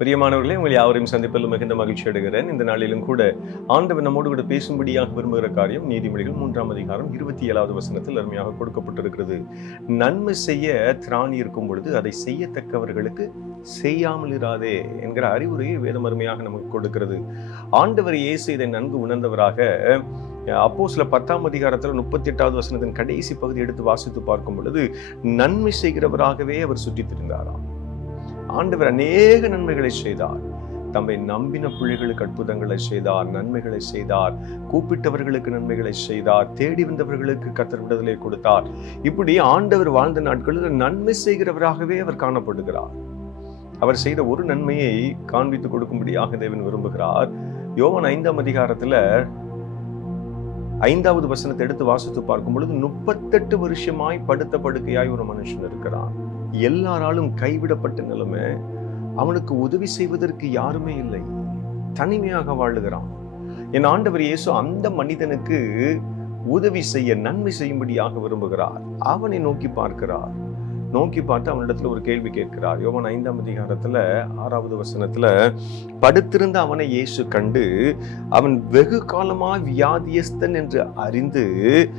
பிரியமானவர்களே உங்களை யாவரையும் சந்திப்பதில் மிகுந்த மகிழ்ச்சி அடைகிறேன். இந்த நாளிலும் கூட ஆண்டவர் நம்மோடு கூட பேசும்படியாக விரும்புகிற காரியம் நீதிமொழிகள் மூன்றாம் அதிகாரம் இருபத்தி ஏழாவது வசனத்தில் அருமையாக கொடுக்கப்பட்டிருக்கிறது. நன்மை செய்ய திராணி இருக்கும் பொழுது அதை செய்யத்தக்கவர்களுக்கு செய்யாமல் இராதே என்கிற அறிவுரையை வேதம் அருமையாக நமக்கு கொடுக்கிறது. ஆண்டவர் இயேசு இதை நன்கு உணர்ந்தவராக அப்போ சில பத்தாம் அதிகாரத்தில் முப்பத்தி எட்டாவது வசனத்தின் கடைசி பகுதி எடுத்து வாசித்து பார்க்கும் பொழுது நன்மை செய்கிறவராகவே அவர் சுற்றித் திரிந்தாராம் ஆண்டவர் அநேக நன்மைகளை செய்தார். தம்மை நம்பின பிள்ளைகளுக்கு அற்புதங்களை செய்தார் நன்மைகளை செய்தார் கூப்பிட்டவர்களுக்கு நன்மைகளை செய்தார் தேடி வந்தவர்களுக்கு கத்தர் விடுதலை கொடுத்தார். இப்படி ஆண்டவர் வாழ்ந்த நாட்களில் நன்மை செய்கிறவராகவே அவர் காணப்படுகிறார். அவர் செய்த ஒரு நன்மையை காண்பித்து கொடுக்கும்படியாக தேவன் விரும்புகிறார். யோவன் ஐந்தாம் அதிகாரத்துல ஐந்தாவது வசனத்தை எடுத்து வாசித்து பார்க்கும் பொழுது முப்பத்தெட்டு வருஷமாய் படுத்த படுக்கையாய் ஒரு மனுஷன் இருக்கிறான். எல்லாராலும் கைவிடப்பட்ட நிலைமை அவனுக்கு உதவி செய்வதற்கு யாருமே இல்லை. தனிமையாக வாழுகிறான். என் ஆண்டவர் இயேசு அந்த மனிதனுக்கு உதவி செய்ய நன்மை செய்யும்படியாக விரும்புகிறார். அவனை நோக்கி பார்க்கிறார். நோக்கி பார்த்து அவனிடத்துல ஒரு கேள்வி கேட்கிறார். யோவன் ஐந்தாம் அதிகாரத்துல ஆறாவது வசனத்துல படுத்திருந்த அவனை இயேசு கண்டு அவன் வெகு காலமா வியாதியஸ்தன் என்று அறிந்து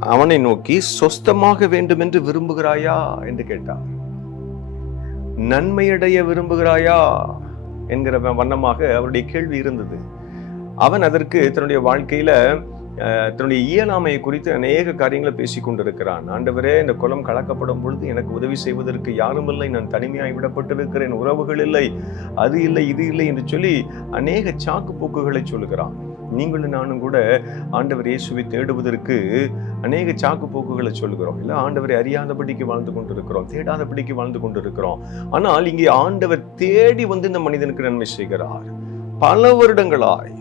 அவனை நோக்கி சொஸ்தமாக வேண்டும் என்று விரும்புகிறாயா? என்று கேட்டார் நன்மையடைய விரும்புகிறாயா? என்கிற வண்ணமாக அவருடைய கேள்வி இருந்தது. அவன் அதற்கு தன்னுடைய வாழ்க்கையில தன்னுடைய இயலாமையை குறித்து அநேக காரியங்களை பேசி கொண்டிருக்கிறான். ஆண்டவரே இந்த குளம் கலக்கப்படும் பொழுது எனக்கு உதவி செய்வதற்கு யாரும் இல்லை. நான் தனிமையாய் விடப்பட்டிருக்கிறேன். உறவுகள் இல்லை. அது இல்லை இது இல்லை என்று சொல்லி அநேக சாக்கு போக்குகளை சொல்லுகிறான். நீங்களும் நானும் கூட ஆண்டவர் இயேசுவை தேடுவதற்கு அநேக சாக்கு போக்குகளை சொல்லுகிறோம். இல்லை ஆண்டவரை அறியாதபடிக்கு வாழ்ந்து கொண்டிருக்கிறோம் தேடாதபடிக்கு வாழ்ந்து கொண்டிருக்கிறோம். ஆனால் இங்கே ஆண்டவர் தேடி வந்து இந்த மனிதனுக்கு நன்மை செய்கிறார். பல வருடங்களாய்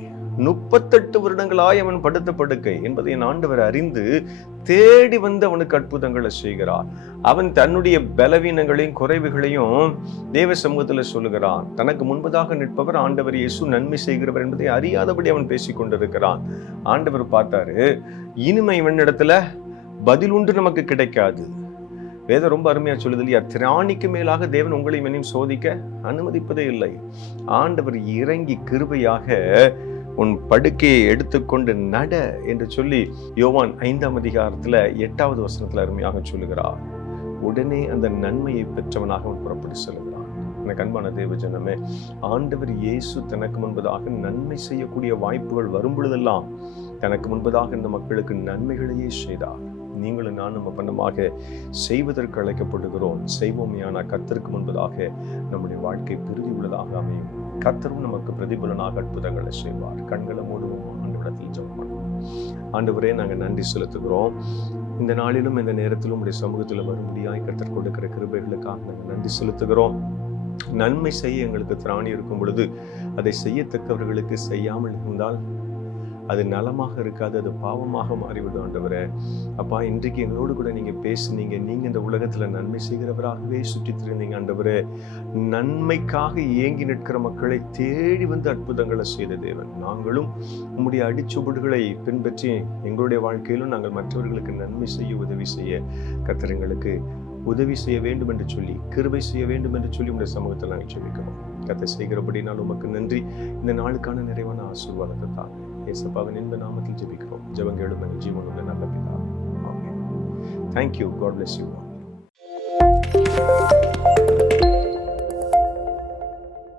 முப்பத்தெட்டு வருடங்களாய் அவன் படுத்த படுக்கை என்பதை என் ஆண்டவர் அறிந்து தேடி வந்து அவனுக்கு அற்புதங்களை செய்கிறார். அவன் தன்னுடைய பலவீனங்களையும் குறைவுகளையும் தேவ சமூகத்தில் சொல்லுகிறான். தனக்கு முன்பதாக நிற்பவர் ஆண்டவர் இயேசு நன்மை செய்கிறவர் என்பதை அறியாதபடி அவன் பேசிக் கொண்டிருக்கிறான். ஆண்டவர் பார்த்தாரு இனிமை இவனிடத்துல பதில் உண்டு நமக்கு கிடைக்காது. வேதம் ரொம்ப அருமையா சொல்லுது இல்லையா? திராணிக்கு மேலாக தேவன் உங்களை என்னையும் சோதிக்க அனுமதிப்பதே இல்லை. ஆண்டவர் இறங்கி கிருபையாக உன் படுக்கையை எடுத்துக்கொண்டு நட என்று சொல்லி யோவான் ஐந்தாம் அதிகாரத்தில் எட்டாவது வசனத்தில் அருமையாக சொல்லுகிறார். உடனே அந்த நன்மையை பெற்றவனாக அவன் புறப்பட்டு செல்கிறான். எனக்கு அன்பான தேவ ஜனமே ஆண்டவர் இயேசு தனக்கு முன்பதாக நன்மை செய்யக்கூடிய வாய்ப்புகள் வரும் பொழுதெல்லாம் தனக்கு முன்பதாக இந்த மக்களுக்கு நன்மைகளையே செய்தார். நீங்களும் நானும் பண்ணமாக செய்வதற்கு அழைக்கப்படுகிறோம் செய்வோமையான கத்தருக்கு முன்பதாக நம்முடைய வாழ்க்கை பிரிதி உள்ளதாக அமையும். கத்தரும் நமக்கு பிரதிபலனாக அற்புதங்களை செய்வார். கண்களை மூடுவோம். ஆண்டவிடத்தில் ஜெபம் ஆண்டவரே நாங்கள் நன்றி செலுத்துகிறோம். இந்த நாளிலும் இந்த நேரத்திலும் உடைய சமூகத்தில் வரும்படியாய் கத்தர் கொடுக்கிற கிருபைகளுக்காக நாங்கள் நன்றி செலுத்துகிறோம். நன்மை செய்ய எங்களுக்கு திராணி இருக்கும் பொழுது அதை செய்யத்தக்கவர்களுக்கு செய்யாமல் இருந்தால் அது நலமாக இருக்காது அது பாவமாக மாறிவிடும் ஆண்டவரே. அப்பா இன்றைக்கு எங்களோடு கூட நீங்கள் பேசுனீங்க. நீங்கள் இந்த உலகத்தில் நன்மை செய்கிறவராகவே சுற்றி திரிந்தீங்க ஆண்டவரே. நன்மைக்காக ஏங்கி நிற்கிற மக்களை தேடி வந்து அற்புதங்களை செய்த தேவன். நாங்களும் உங்களுடைய அடிச்சுவடுகளை பின்பற்றி எங்களுடைய வாழ்க்கையிலும் நாங்கள் மற்றவர்களுக்கு நன்மை செய்ய உதவி செய்ய கத்திரங்களுக்கு உதவி செய்ய வேண்டும் என்று சொல்லி கிருபை செய்ய வேண்டும் என்று சொல்லி உடைய சமூகத்தில் நாங்கள் சொல்லிக்கிறோம் கத்தை செய்கிறபடினால் உமக்கு நன்றி. இந்த நாளுக்கான நிறைவான ஆசீர்வாதத்தை தாங்க ஏசப்பாவின் இன்ப நாமத்தில் ஜெபிக்கிறோம். ஜெபங்களும் எங்கள் ஜீவனுள்ள நல்ல பிதா. Thank you God bless you Thank you.